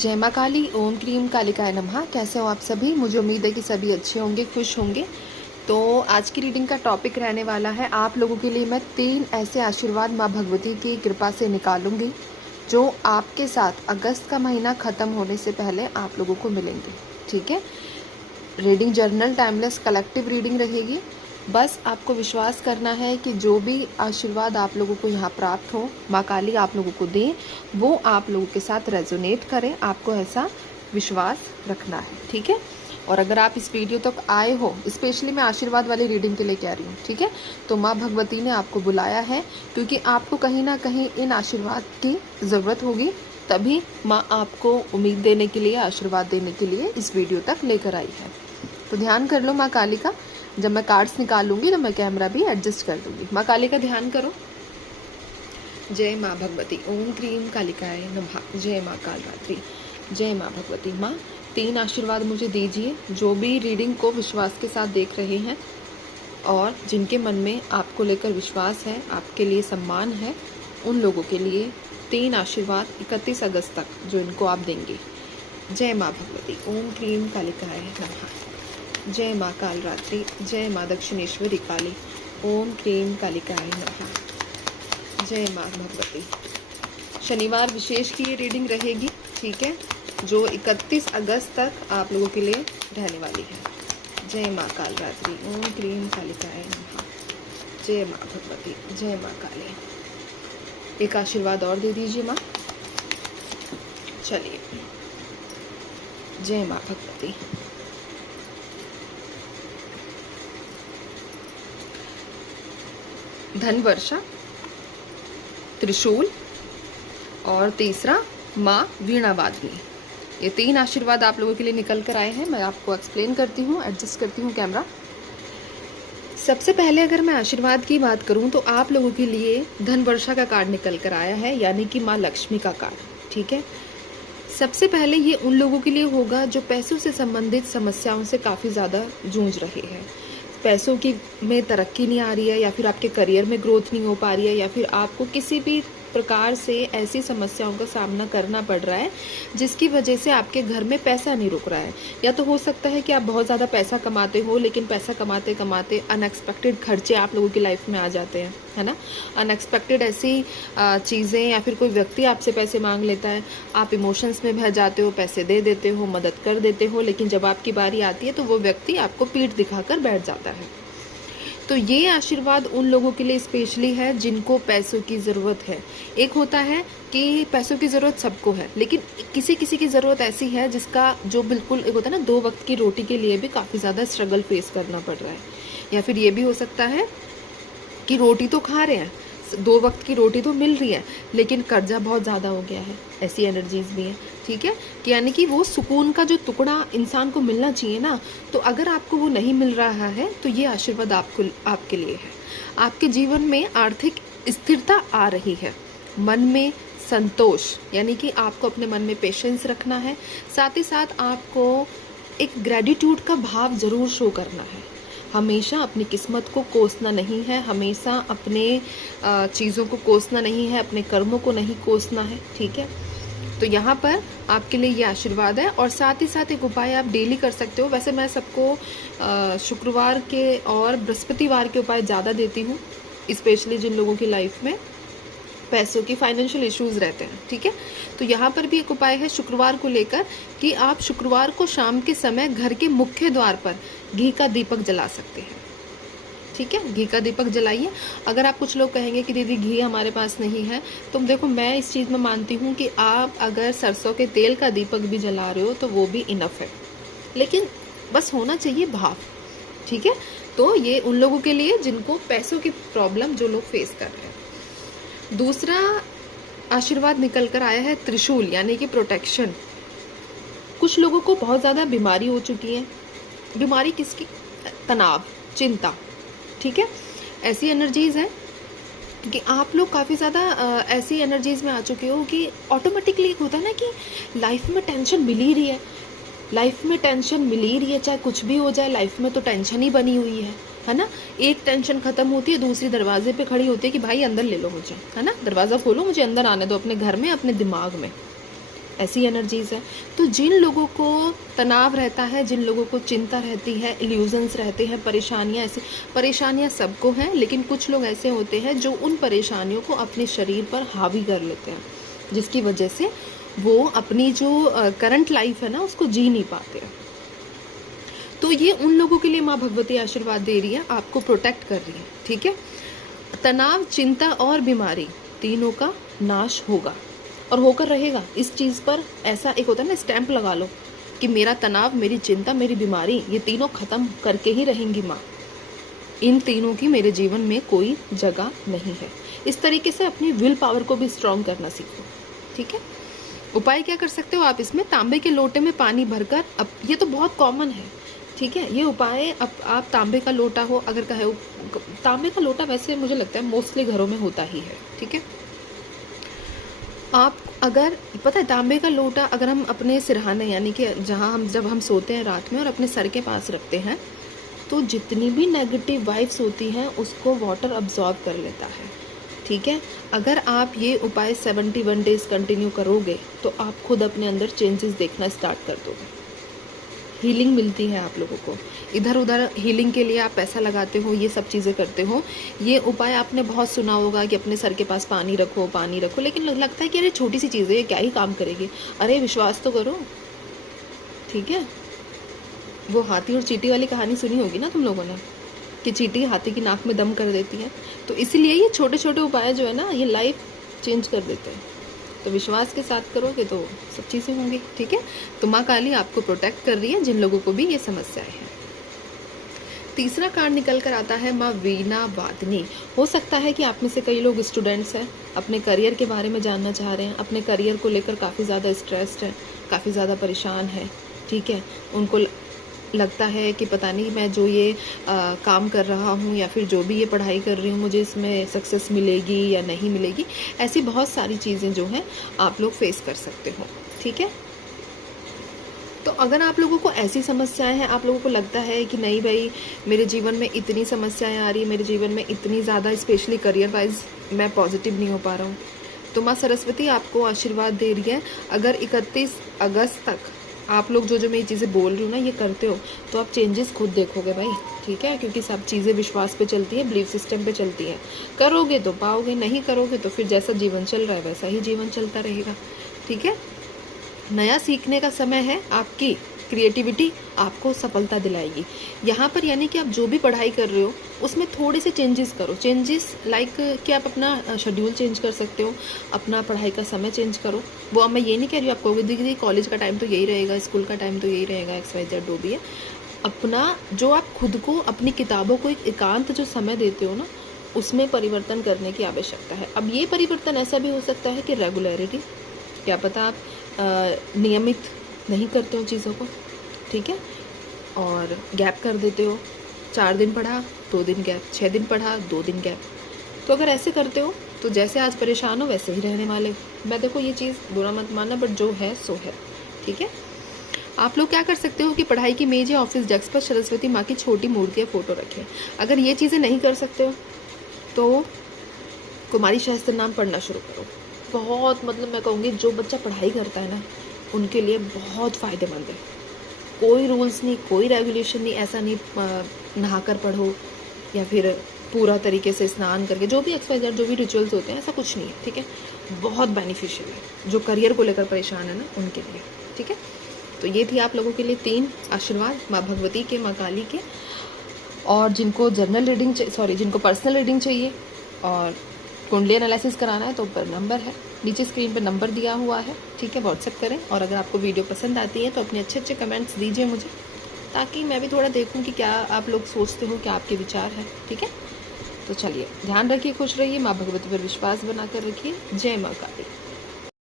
जय माँ काली, ओम क्रीम कालिकाय नमः। कैसे हो आप सभी? मुझे उम्मीद है कि सभी अच्छे होंगे, खुश होंगे। तो आज की रीडिंग का टॉपिक रहने वाला है, आप लोगों के लिए मैं 3 ऐसे आशीर्वाद माँ भगवती की कृपा से निकालूंगी जो आपके साथ अगस्त का महीना ख़त्म होने से पहले आप लोगों को मिलेंगे। ठीक है, reading journal timeless collective reading रहेगी। बस आपको विश्वास करना है कि जो भी आशीर्वाद आप लोगों को यहाँ प्राप्त हो, माँ काली आप लोगों को दें, वो आप लोगों के साथ रेजोनेट करें। आपको ऐसा विश्वास रखना है, ठीक है। और अगर आप इस वीडियो तक आए हो, स्पेशली मैं आशीर्वाद वाली रीडिंग के लिए कह रही हूँ, ठीक है, तो माँ भगवती ने आपको बुलाया है क्योंकि आपको कहीं ना कहीं इन आशीर्वाद की ज़रूरत होगी। तभी माँ आपको उम्मीद देने के लिए, आशीर्वाद देने के लिए इस वीडियो तक लेकर आई है। तो ध्यान कर लो माँ काली का। जब मैं कार्ड्स निकालूंगी तो मैं कैमरा भी एडजस्ट कर दूंगी। माँ काली का ध्यान करो। जय माँ भगवती, ओम क्रीम कालिकाय नमः। जय माँ कालरात्रि, जय माँ भगवती। माँ 3 आशीर्वाद मुझे दीजिए जो भी रीडिंग को विश्वास के साथ देख रहे हैं और जिनके मन में आपको लेकर विश्वास है, आपके लिए सम्मान है, उन लोगों के लिए 3 आशीर्वाद 31 अगस्त तक जो इनको आप देंगे। जय माँ भगवती, ओम क्रीम कालिकाय नमः। जय माँ कालरात्रि, जय माँ दक्षिणेश्वरी काली, ओम क्रीम कालिकाय नमः। जय माँ भगवती। शनिवार विशेष की ये रीडिंग रहेगी, ठीक है, जो 31 अगस्त तक आप लोगों के लिए रहने वाली है। जय माँ कालरात्रि, ओम क्रीम कालिकाय नमः। जय माँ भगवती, जय माँ काली। एक आशीर्वाद और दे दीजिए माँ। चलिए, जय माँ भगवती। धन वर्षा, त्रिशूल और तीसरा माँ वीणा वादनी। ये 3 आशीर्वाद आप लोगों के लिए निकल कर आए हैं। मैं आपको एक्सप्लेन करती हूँ, एडजस्ट करती हूँ कैमरा। सबसे पहले अगर मैं आशीर्वाद की बात करूँ तो आप लोगों के लिए धन वर्षा का कार्ड निकल कर आया है, यानी कि माँ लक्ष्मी का कार्ड। ठीक है, सबसे पहले ये उन लोगों के लिए होगा जो पैसों से संबंधित समस्याओं से काफ़ी ज़्यादा जूझ रहे हैं। पैसों की में तरक्की नहीं आ रही है, या फिर आपके करियर में ग्रोथ नहीं हो पा रही है, या फिर आपको किसी भी प्रकार से ऐसी समस्याओं का सामना करना पड़ रहा है जिसकी वजह से आपके घर में पैसा नहीं रुक रहा है। या तो हो सकता है कि आप बहुत ज़्यादा पैसा कमाते हो, लेकिन पैसा कमाते कमाते अनएक्सपेक्टेड खर्चे आप लोगों की लाइफ में आ जाते हैं, है ना। अनएक्सपेक्टेड ऐसी चीज़ें, या फिर कोई व्यक्ति आपसे पैसे मांग लेता है, आप इमोशंस में बह जाते हो, पैसे दे देते हो, मदद कर देते हो, लेकिन जब आपकी बारी आती है तो वो व्यक्ति आपको पीठ दिखाकर बैठ जाता है। तो ये आशीर्वाद उन लोगों के लिए स्पेशली है जिनको पैसों की ज़रूरत है। एक होता है कि पैसों की ज़रूरत सबको है, लेकिन किसी किसी की ज़रूरत ऐसी है जिसका जो बिल्कुल एक होता है ना, 2 वक्त की रोटी के लिए भी काफ़ी ज़्यादा स्ट्रगल फेस करना पड़ रहा है। या फिर ये भी हो सकता है कि रोटी तो खा रहे हैं, 2 वक्त की रोटी तो मिल रही है, लेकिन कर्जा बहुत ज़्यादा हो गया है। ऐसी एनर्जीज भी हैं, ठीक है, कि यानी कि वो सुकून का जो टुकड़ा इंसान को मिलना चाहिए ना, तो अगर आपको वो नहीं मिल रहा है तो ये आशीर्वाद आपके लिए है। आपके जीवन में आर्थिक स्थिरता आ रही है, मन में संतोष, यानी कि आपको अपने मन में पेशेंस रखना है। साथ ही साथ आपको एक ग्रेटिट्यूड का भाव ज़रूर शो करना है। हमेशा अपनी किस्मत को कोसना नहीं है, हमेशा अपने चीज़ों को कोसना नहीं है, अपने कर्मों को नहीं कोसना है, ठीक है। तो यहाँ पर आपके लिए ये आशीर्वाद है। और साथ ही साथ एक उपाय आप डेली कर सकते हो। वैसे मैं सबको शुक्रवार के और बृहस्पतिवार के उपाय ज़्यादा देती हूँ, स्पेशली जिन लोगों की लाइफ में पैसों की फाइनेंशियल इश्यूज़ रहते हैं, ठीक है। तो यहाँ पर भी एक उपाय है शुक्रवार को लेकर कि आप शुक्रवार को शाम के समय घर के मुख्य द्वार पर घी का दीपक जला सकते हैं, ठीक है। घी का दीपक जलाइए। अगर आप, कुछ लोग कहेंगे कि दीदी घी हमारे पास नहीं है, तो देखो मैं इस चीज़ में मानती हूँ कि आप अगर सरसों के तेल का दीपक भी जला रहे हो तो वो भी इनफ है, लेकिन बस होना चाहिए भाव, ठीक है। तो ये उन लोगों के लिए जिनको पैसों की प्रॉब्लम, जो लोग फेस कर रहे हैं। दूसरा आशीर्वाद निकल कर आया है त्रिशूल, यानी कि प्रोटेक्शन। कुछ लोगों को बहुत ज़्यादा बीमारी हो चुकी है। बीमारी किसकी? तनाव, चिंता, ठीक है। ऐसी एनर्जीज़ हैं कि आप लोग काफ़ी ज़्यादा ऐसी एनर्जीज़ में आ चुके हो कि ऑटोमेटिकली होता है ना कि लाइफ में टेंशन मिल ही रही है, लाइफ में टेंशन मिल ही रही है, चाहे कुछ भी हो जाए, लाइफ में तो टेंशन ही बनी हुई है ना। एक टेंशन खत्म होती है, दूसरी दरवाजे पे खड़ी होती है कि भाई अंदर ले लो मुझे, है ना, दरवाज़ा खोलो, मुझे अंदर आने दो, अपने घर में, अपने दिमाग में। ऐसी एनर्जीज़ है। तो जिन लोगों को तनाव रहता है, जिन लोगों को चिंता रहती है, इल्यूजन्स रहते हैं, परेशानियाँ, ऐसी परेशानियाँ सबको हैं, लेकिन कुछ लोग ऐसे होते हैं जो उन परेशानियों को अपने शरीर पर हावी कर लेते हैं, जिसकी वजह से वो अपनी जो करंट लाइफ है ना उसको जी नहीं पाते हैं। तो ये उन लोगों के लिए माँ भगवती आशीर्वाद दे रही है, आपको प्रोटेक्ट कर रही है, ठीक है। तनाव, चिंता और बीमारी तीनों का नाश होगा और होकर रहेगा। इस चीज़ पर ऐसा एक होता है ना, स्टैंप लगा लो कि मेरा तनाव, मेरी चिंता, मेरी बीमारी, ये तीनों ख़त्म करके ही रहेंगी माँ। इन तीनों की मेरे जीवन में कोई जगह नहीं है। इस तरीके से अपनी विल पावर को भी स्ट्रॉन्ग करना सीखो, ठीक है। उपाय क्या कर सकते हो आप इसमें, तांबे के लोटे में पानी भरकर, अब ये तो बहुत कॉमन है, ठीक है। ये उपाय अब आप तांबे का लोटा हो, अगर कहे तांबे का लोटा वैसे मुझे लगता है मोस्टली घरों में होता ही है, ठीक है। आप अगर पता है तांबे का लोटा अगर हम अपने सिरहाने यानी कि जहाँ हम जब हम सोते हैं रात में और अपने सर के पास रखते हैं, तो जितनी भी नेगेटिव वाइब्स होती हैं उसको वाटर अब्जॉर्ब कर लेता है, ठीक है। अगर आप ये उपाय 71 डेज़ कंटिन्यू करोगे तो आप खुद अपने अंदर चेंजेस देखना स्टार्ट कर दोगे। हीलिंग मिलती है आप लोगों को। इधर उधर हीलिंग के लिए आप पैसा लगाते हो, ये सब चीज़ें करते हो। ये उपाय आपने बहुत सुना होगा कि अपने सर के पास पानी रखो, लेकिन लगता है कि अरे छोटी सी चीज़ है, ये क्या ही काम करेगी। अरे विश्वास तो करो, ठीक है। वो हाथी और चींटी वाली कहानी सुनी होगी ना तुम लोगों ने, कि चींटी हाथी की नाक में दम कर देती है। तो इसीलिए ये छोटे छोटे उपाय जो है ना, ये लाइफ चेंज कर देते हैं। तो विश्वास के साथ करोगे तो सब चीज़ें होंगी, ठीक है। तो माँ काली आपको प्रोटेक्ट कर रही है जिन लोगों को भी ये समस्याएं हैं। तीसरा कार्ड निकल कर आता है माँ वीणा वादनी। हो सकता है कि आप में से कई लोग स्टूडेंट्स हैं, अपने करियर के बारे में जानना चाह रहे हैं, अपने करियर को लेकर काफ़ी ज़्यादा स्ट्रेस्ड है, काफ़ी ज़्यादा परेशान है, ठीक है। उनको लगता है कि पता नहीं मैं जो ये काम कर रहा हूँ या फिर जो भी ये पढ़ाई कर रही हूँ, मुझे इसमें सक्सेस मिलेगी या नहीं मिलेगी। ऐसी बहुत सारी चीज़ें जो हैं आप लोग फेस कर सकते हो, ठीक है। तो अगर आप लोगों को ऐसी समस्याएं हैं, आप लोगों को लगता है कि नहीं भाई मेरे जीवन में इतनी समस्याएं आ रही है, मेरे जीवन में इतनी ज़्यादा स्पेशली करियर वाइज मैं पॉजिटिव नहीं हो पा रहा हूँ, तो माँ सरस्वती आपको आशीर्वाद दे रही है। अगर 31 अगस्त तक आप लोग जो मैं ये चीज़ें बोल रही हूँ ना ये करते हो, तो आप चेंजेस खुद देखोगे भाई, ठीक है। क्योंकि सब चीज़ें विश्वास पे चलती है, बिलीफ सिस्टम पे चलती है। करोगे तो पाओगे, नहीं करोगे तो फिर जैसा जीवन चल रहा है वैसा ही जीवन चलता रहेगा, ठीक है। नया सीखने का समय है, आपकी क्रिएटिविटी आपको सफलता दिलाएगी यहाँ पर। यानी कि आप जो भी पढ़ाई कर रहे हो उसमें थोड़े से चेंजेस करो। चेंजेस लाइक कि आप अपना शेड्यूल चेंज कर सकते हो, अपना पढ़ाई का समय चेंज करो। वो अब मैं ये नहीं कह रही हूँ आप कहोगे दीदी कॉलेज का टाइम तो यही रहेगा, स्कूल का टाइम तो यही रहेगा, XYZ जो भी है। अपना जो आप खुद को, अपनी किताबों को एक एकांत जो समय देते हो ना, उसमें परिवर्तन करने की आवश्यकता है। अब ये परिवर्तन ऐसा भी हो सकता है कि रेगुलरिटी, क्या पता आप नियमित नहीं करते हो चीज़ों को, ठीक है, और गैप कर देते हो। 4 दिन पढ़ा 2 दिन गैप, 6 दिन पढ़ा 2 दिन गैप। तो अगर ऐसे करते हो तो जैसे आज परेशान हो वैसे ही रहने वाले। मैं देखो ये चीज़ बुरा मत मानना, बट जो है सो है, ठीक है। आप लोग क्या कर सकते हो कि पढ़ाई की मेज या ऑफिस डेस्क पर सरस्वती माँ की छोटी मूर्ति या फ़ोटो रखें। अगर ये चीज़ें नहीं कर सकते हो तो कुमारी शास्त्र नाम पढ़ना शुरू करो। बहुत मतलब मैं कहूँगी जो बच्चा पढ़ाई करता है ना उनके लिए बहुत फ़ायदेमंद है। कोई रूल्स नहीं, कोई रेगुलेशन नहीं, ऐसा नहीं नहाकर पढ़ो या फिर पूरा तरीके से स्नान करके, जो भी XYZ जो भी रिचुअल्स होते हैं ऐसा कुछ नहीं है, ठीक है। बहुत बेनिफिशियल है जो करियर को लेकर परेशान है ना उनके लिए, ठीक है। तो ये थी आप लोगों के लिए 3 आशीर्वाद माँ भगवती के, माँ काली के। और जिनको जनरल रीडिंग जिनको पर्सनल रीडिंग चाहिए और कुंडली एनालिसिस कराना है तो ऊपर नंबर है, नीचे स्क्रीन पर नंबर दिया हुआ है, ठीक है। व्हाट्सएप करें। और अगर आपको वीडियो पसंद आती है तो अपने अच्छे अच्छे कमेंट्स दीजिए मुझे, ताकि मैं भी थोड़ा देखूं कि क्या आप लोग सोचते हो, क्या आपके विचार हैं, ठीक है। तो चलिए ध्यान रखिए, खुश रहिए, माँ भगवती पर विश्वास बनाकर रखिए। जय माँ काली।